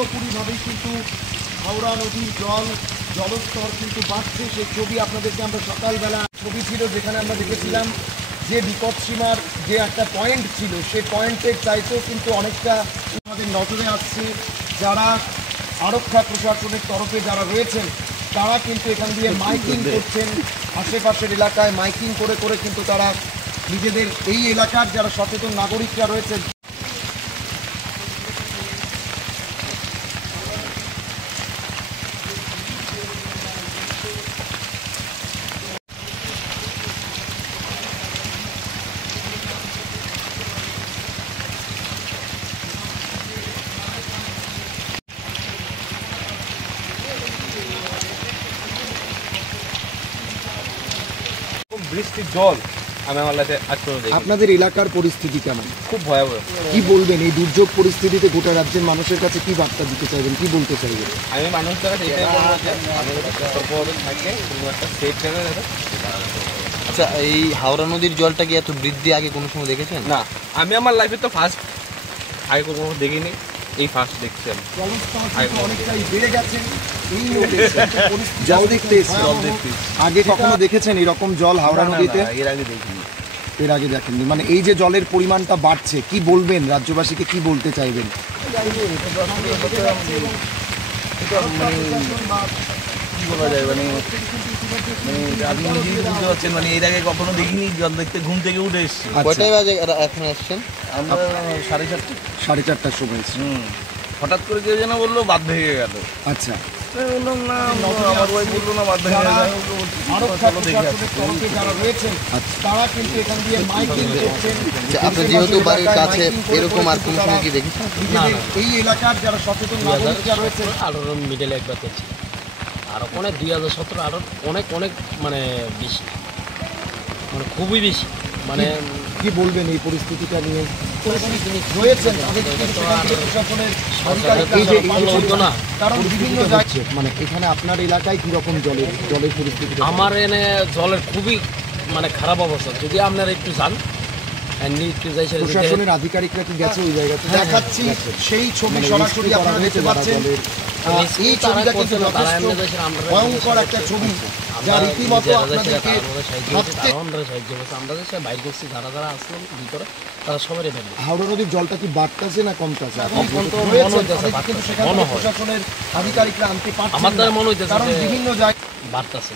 পুরোপুরিভাবেই কিন্তু হাওড়া নদীর জলস্তর কিন্তু বাড়ছে। সেই ছবি আপনাদেরকে আমরা সকালবেলা ছবি ছিল, যেখানে আমরা দেখেছিলাম যে বিপদসীমার যে একটা পয়েন্ট ছিল, সেই পয়েন্টের চাইতেও কিন্তু অনেকটা আমাদের নজরে আসছে। যারা আরক্ষা প্রশাসনের তরফে যারা রয়েছেন, তারা কিন্তু এখান দিয়ে মাইকিং করছেন, আশেপাশের এলাকায় মাইকিং করে করে কিন্তু তারা নিজেদের এই এলাকার যারা সচেতন নাগরিকরা রয়েছেন বৃষ্টির জল আমি আমার লাইফে আজ পর্যন্ত দেখি। আপনাদের এলাকার পরিস্থিতি কেমন? খুব ভয়াবহ। কি বলবেন এই দুর্যোগ পরিস্থিতিতে গোটা রাজ্যের মানুষের কাছে কি বার্তা দিতে চাইবেন, কি বলতে চাইবেন? আমি মানুষের কাছে এটাই বলবো যে আমাদের সতর্কভাবে থাকে, কোনো একটা সেফ জায়গায় যাবে। আচ্ছা, এই হাওড়া নদীর জলটা কি এত বৃদ্ধি আগে কোনো সময় দেখেছেন? না, আমি আমার লাইফে তো ফার্স্ট, আগে কোনো দেখিনি, এই ফার্স্ট দেখছি আমি। অনেকটাই বেড়ে গেছে এই জল দেখতে আগে কখনো দেখেছেন এরকম জল হাওড়া নদীতে? এর আগে দেখিনি। এর আগে দেখেননি। মানে এই যে জলের পরিমাণটা বাড়ছে, কি বলবেন রাজ্যবাসীকে, কি বলতে চাইবেন? কি বলা যায়, মানে আপনি নিজেই বুঝতে পারছেন, মানে এর আগে কখনো দেখিনি জল দেখতে। ঘুম থেকে উঠে এসছি। কয়টায় বাজে এখন আসছেন? আমরা 4:30। 4:30টার সময় এসেছি। হঠাৎ করে কেউ যেন বললো বাদ ভেঙে গেল। আচ্ছা, বললাম না, আমার ওয়াইফ বললো না বাদ ভেঙে গেল। যারা রয়েছেন তারা কিন্তু এখান দিয়ে মাইকিং করছেন। আপনার যেহেতু বাড়ির কাছে, এরকম আর কোনো সময় কি দেখেছেন? এই এলাকার যারা সচেতন নাগরিকরা রয়েছেন, 2018 মিডলে একবার করছি, আরও অনেক 2017 আরও অনেক অনেক মানে বেশি, মানে খুবই বেশি। মানে কি বলবেন এই পরিস্থিতিটা নিয়ে? রয়েছেন কারণ বিভিন্ন জায়গায়, মানে এখানে আপনার এলাকায় কিরকম জলের পরিস্থিতি? আমার এনে জলের খুবই মানে খারাপ অবস্থা। যদি আপনারা একটু যান, প্রশাসনের আধিকারিকরা কি গেছে ওই জায়গাতে? দেখাচ্ছি সেই ছবি সরাসরি আপনারা দেখতে পাচ্ছেন। এই ছবিটা কিন্তু ভয়ঙ্কর একটা ছবি, যা রীতিমতো আপনাদেরকে হাওড়া নদীর জলটা কি বাড়তেছে না কমতেছে? প্রশাসনের আধিকারিকরা আনতে পারছেন, আমার মনে হইতেছে কারণ বিভিন্ন জায়গায় বাড়তেছে।